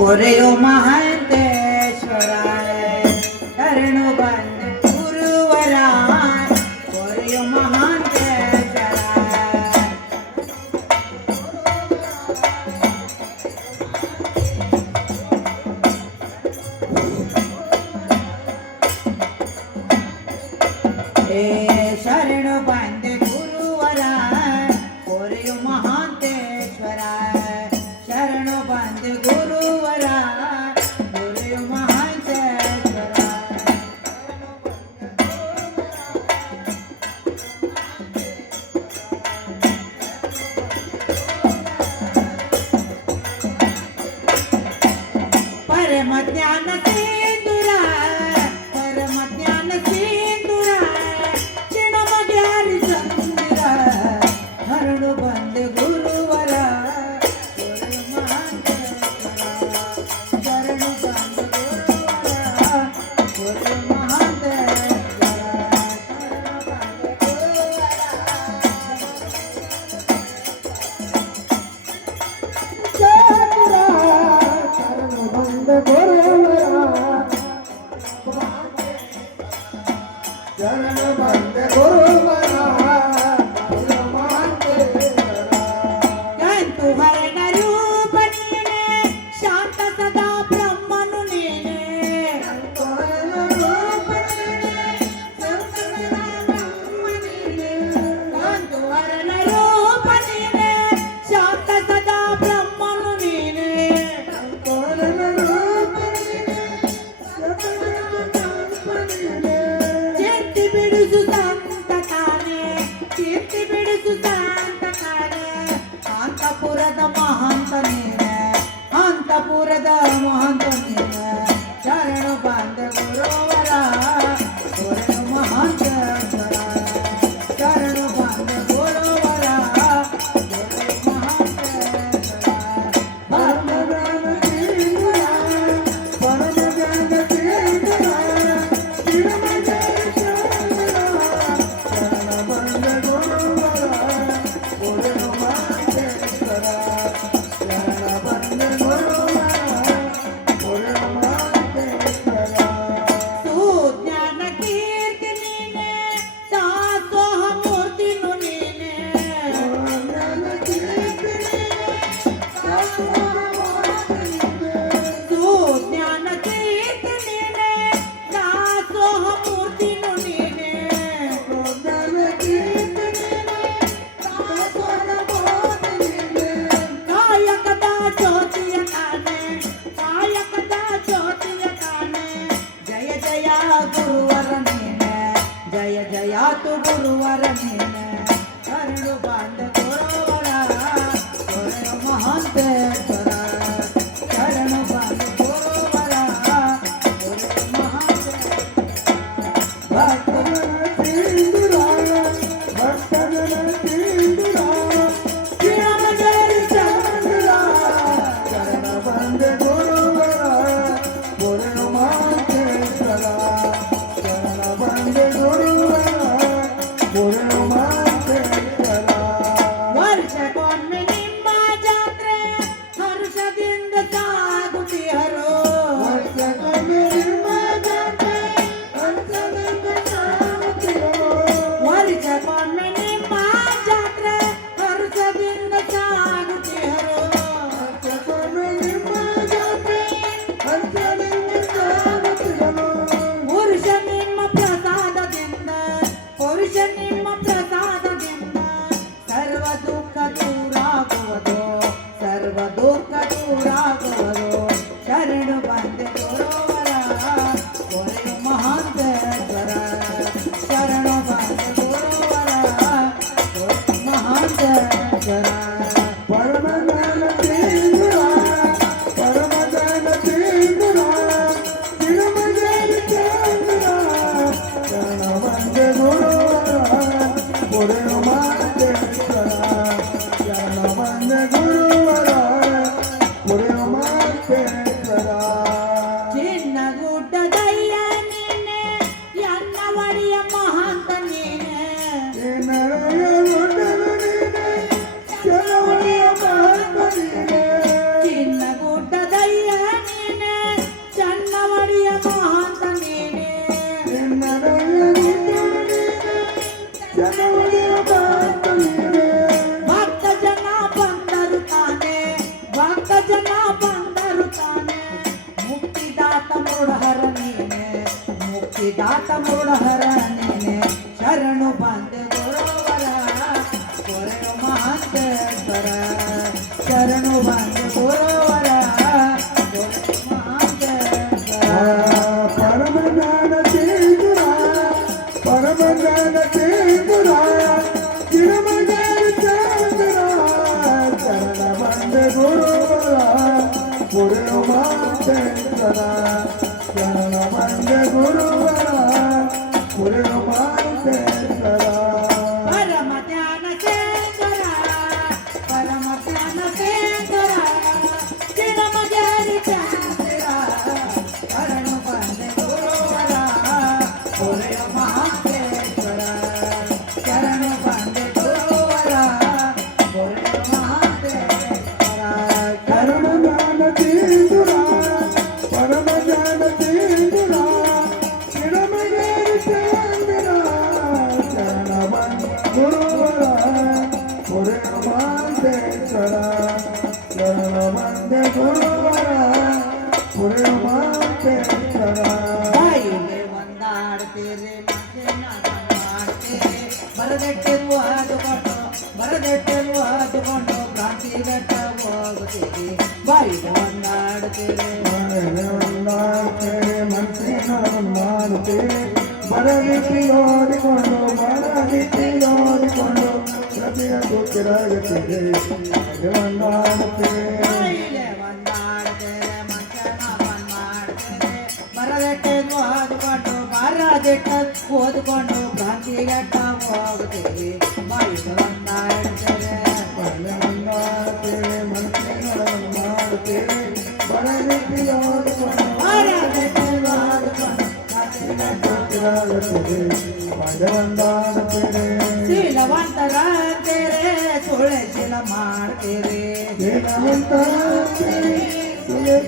पोरयो महांतेश्वराय शरणो बंद गुरुवराय पोरयो महांतेश्वराय हे शरणो बंद गुरुवराय पोरयो महांतेश्वराय शरणो बंद गुरुवराय पोरयो महांतेश्वराय परम ज्ञान सिंधुराय परम ज्ञान सिंधुराय चिणम ग्यारी चंद्राय हरणो बंद गुरुवराय पोरयो महांतेश्वराय शरणो बंद गुरुवराय पोरयो महांतेश्वराय शरणो बंद गुरुवराय चरण बंद गुरुवराय तू हरण रूप नीने शांत सदा ब्रह्मनु नीने तू हरण रूप नीने शांत सदा ब्रह्म नीने तू हरण रूप नीने शांत सदा ब्रह्मनु नीने तू हरण रूप नीने शांत सदा ब्रह्म नीने चित्ति बिडुसु संत काने चित्ति बिडुसु संत काने ಅಂತಪುರದ ಮಹಾಂತ ನೀನೆ ಅಂತಪುರದ ಮಹಾಂತ ನೀನೆ ಶರಣ ಬಂದ ಗುರುವರ ಗುರು ಮಹಾಂತ ಶರಣ ಬಂದ ಗುರುವರ ಗುರು ಮಹಾಂತ परम ज्ञान सिंधुराय परम ज्ञान सिंधुराय चिणम ग्यारी चंद्राय चरण बंद गुरुवराय पोरयो महांतेश्वराय शरण बंद गुरुवराय पोरयो महांतेश्वराय ಆತ ಮೂಢಹರ ನೀನೆ ಶರಣು ಬಂದೆ ಗುರುವರ ಕೊರೆಯೋ ಮಹಾಂತೇಶ್ವರ ಶರಣು ಬಂದೆ ಗುರುವರ ಕೊರೆಯೋ ಮಹಾಂತೇಶ್ವರ ಪರಮ ಜ್ಞಾನ ಚೇತುರ ಪರಮ ಜ್ಞಾನ ಚೇತುರ ಚಿರಮಗಾರ ಚಂದ್ರ ಶರಣ ಬಂದೆ ಗುರುವರ ಪುರಿಯೋ ಮಹಾಂತೇಶ್ವರ ಶರಣ ಬಂದೆ ಗುರುವರ ಪುರಿಯೋ ಮಹಾಂತೇಶ್ವರ ಪರಮ ಜ್ಞಾನ ಚೇತುರ ಪರಮ ಜ್ಞಾನ ಚೇತುರ ಚಿರಮಗಾರಿ ಚಂದ್ರ ಶರಣು ಬಂದೆ ಗುರುವರ ಕೊರೆಯೋ ಮಹಾಂತೇಶ್ವರ ಶರಣು ಬಂದೆ ಗುರುವರ ಕೊರೆಯೋ ಮಹಾಂತೇಶ್ವರ ಪರಮ ಜ್ಞಾನ ಚೇತುರ ಪರಮ ಜ್ಞಾನ ಚೇತುರ ಚಿರಮಗಾರ ಚಂದ್ರ ಶರಣ ಬಂದೆ ಗುರುವರ ಪುರಿಯೋ ಮಹಾಂತೇಶ್ವರ ಶರಣ ಬಂದೆ ಗುರುವರ ಪುರಿಯೋ ಮಹಾಂತೇಶ್ವರ ಬಾಯಿಗೆ ಒಂದಾಡ್ತೀರಿ ಮನಸ್ಸಿನ ಮಾಡ್ತೀರಿ ಬರದೆಟ್ಟಿರುವುದುಕೊಂಡು ಕ್ರಾಂತಿಗಟ್ಟ ಹೋಗುತ್ತೀರಿ ಬಾಯಿಗೆ ಒಂದಾಡ್ತೀರಿ ಬರದಿಟ್ಟಿ ನೋಡಿಕೊಂಡು ಬರದಿಟ್ಟಿ ನೋಡಿಕೊಂಡು ಪ್ರತಿಯ ಕೂತಿರಾಗುತ್ತದೆ ಒಂದಾಡುತ್ತೇವೆ ಬಾಯಿಗೆ ಒಂದಾಡ್ತೀರಿ ಮನಸ್ಸನ್ನ ಮಾಡ್ತೀರಿ ಬರದೆಟ್ಟು ಓದ್ಕೊಂಡು ಕ್ರಾಂತಿಗಟ್ಟ ಹೋಗುತ್ತೀರಿ ಬಾಯಿಗೆ ಒಂದಾಡ್ತೀರಿ ಒಂದಾಡುತ್ತೇವೆ ಮನಸ್ಸಿನ ಮಾಡುತ್ತೇವೆ ಬರದಿಟ್ಟಿ ನೋಡಿಕೊಂಡು ಬರದೆಟ್ಟು ಓದ್ಕೊಂಡು ಕೂತಿರಾಗುತ್ತದೆ ಒಂದಾಡುತ್ತೇವೆ ಶೀಲವಂತರಂತೀರಿ ಸುಳ್ಳೆ ಶೀಲ ಮಾಡ್ತೀರಿ ಶ್ರೀಮಂತರಾಗ್ತೀರಿ ಸುಲಭ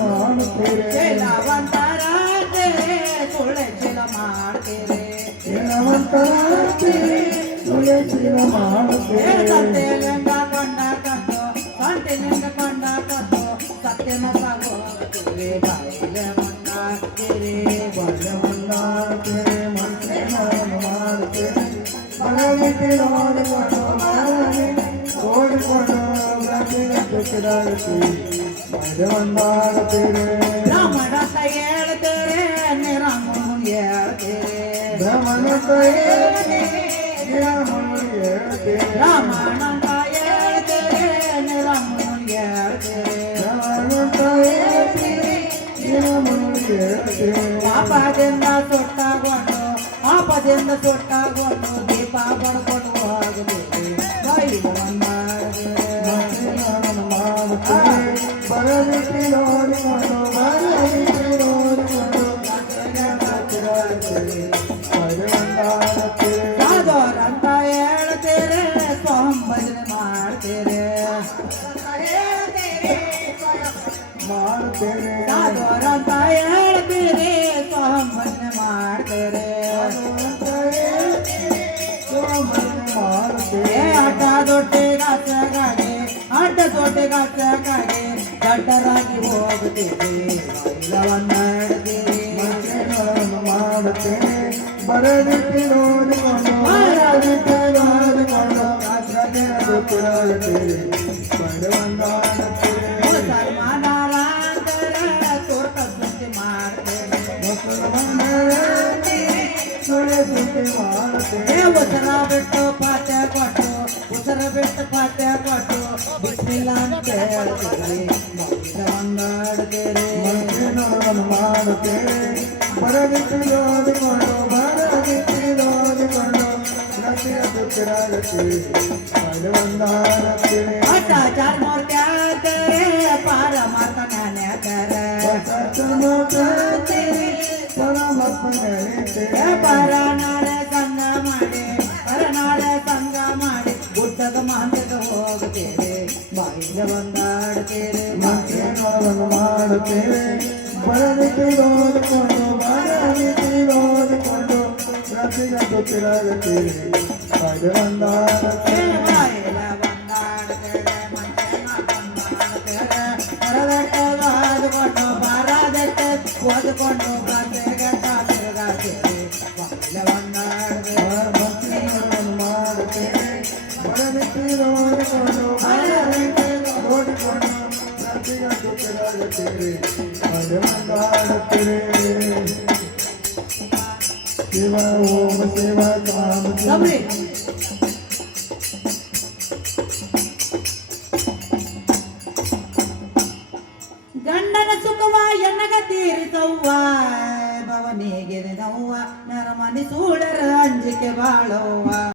ಮಾಡುತ್ತೇವೆ ಶೀಲವಂತರಂತೀರಿ ಸುಳ್ಳೆ ಶೀಲ ಮಾಡ್ತೀರಿ ಶ್ರೀಮಂತರಾಗ್ತೀರಿ ಸುಲಭ ಮಾಡುತ್ತೇವೆ ಸತ್ಯಲಿಂಗ ಕೊಂಡ ಕತ್ತು ಸಂತಿಲಿಂಗ ಕೊಂಡ ಕತ್ತು ಸತ್ಯನ ಸಾಗೋಗ್ತೀರಿ ಬಾಯಿಲೆ ಮುಂದಾಗ್ತೀರಿ ಒಂದಾಡುತ್ತೇವೆ ಮನಸ್ಸಿನ ಮಾಡುತ್ತೇವೆ ಬರವಿಟ್ಟು ನೋಡಿಕೊಂಡು ಓಡಿಕೊಂಡು ಒಂದಾಡುತ್ತೇವೆ ರಾಮಡಂತ ಹೇಳ್ತೀರಿ ನಿರಾಮನು ಹೇಳ್ತೀರಿ ಬ್ರಹ್ಮನಂತ ಹೇಳ್ತೀವಿ ರಾಮನಂತ ಹೇಳ್ತೀರಿ ನಿರಾಮನು ಹೇಳ್ತೀರಿ ಬ್ರಹ್ಮನಂತ ಹೇಳ್ತೀವಿ ಪಾಪದಿಂದ ಸುಟ್ಟಾಗೊಂಡು ದೀಪ ಬಡ್ಕೊಂಡು ಹೋಗಬೇಕು ಬೈದು ಬರಲಿಕ್ಕೆ ನೋಡಿಕೊಂಡು ಬರಲಿಕ್ಕೆ ನೋಡಿಕೊಂಡು ಸಾಧೋರಂತ ಹೇಳ್ತೀರಿ ಸ್ವಾಮ ಭಜನೆ ಮಾಡ್ತೀರಿ ಮಾಡುತ್ತೇವೆ ಸಾಧೋರಂತ ಹೇಳ್ತೀರಿ ಸ್ವಾಮ ಭಜನೆ ಮಾಡ್ತೀರಿ ಏ ಆಟ ದೊಡ್ಡಿಗಾಸಗಾಗಿ ದಡ್ಡರಾಗಿ ಹೋಗುತ್ತೀರಿ ಬೈಲವನ್ನಾಡ್ತೀರಿ ಮಾಡುತ್ತೇನೆ ಬರದಿಟ್ಟು ನೋಡಿಕೊಂಡು ಬರದಿಟ್ಟು ನೋಡಿಕೊಂಡು ಮುಸಲ್ಮಾನರಾಂತರ ತೋರ್ಕ ಸುದ್ದಿ ಮಾಡ್ತೀರಿ ಏ ಉಸರ ಬಿಟ್ಟು ಪಾಠ ಕೊಟ್ಟು ಬಿಸ್ಮಿಲ್ಲ ಅಂತ ಹೇಳ್ತೀರಿ ಬೈಲವನ್ನಾಡ್ತೀರಿ ಮಾಡುತ್ತೇವೆ ಬರದಿಟ್ಟು ನೋಡಿಕೊಂಡು ಬರದಿಟ್ಟು ನೋಡಿಕೊಂಡು ನದಿಯ ಸುತ್ತಿರಾಗುತ್ತೇವೆ ಒಂದಾಡುತ್ತೇವೆ ಭ್ರಷ್ಟಾಚಾರ ಮೂರ್ತ್ಯಾದರೆ ಪಾರಮಾರ್ಥ ಜ್ಞಾನ್ಯಾದರೆ ಪರನಾಳೆ ಸಂಘ ಮಾಡಿ ಗುಡ್ಡದ ಮಹಂತಗ ಹೋಗುತ್ತೇವೆ ಬಾಯಿಗೆ ಒಂದಾಡ್ತೇವೆ ಮಾಡುತ್ತೇವೆ ಬರದಿಟ್ಟು ನೋಡಿಕೊಂಡು ನದಿಯ ಸುತ್ತಿರಾಗುತ್ತೇವೆ ಒಂದಾಡುತ್ತೇವೆ ಬಾಯಿಗೆ ಒಂದಾಡ್ತೇವೆ ಮರದಟ್ಟು ಬಾರದಟ್ಟು ಓದ್ಕೊಂಡು ತಿರುಗಾಡ್ತೀವಿ ಹಾಗೆ ಒಂದಾಡುತ್ತೇವೆ ಶಿವ ಓಂ ಶಿವ ಕಾಮ ಗಬ್ರಿ ಗಂಡನ ಸುಖವ ಎನ್ನಗ ತೀರಿಸವ್ವ ಭವನಿಗೆ ನವ್ವ ನರಮನಿ ಸೂಳರ ಅಂಜಿಕೆ ಬಾಳವ್ವ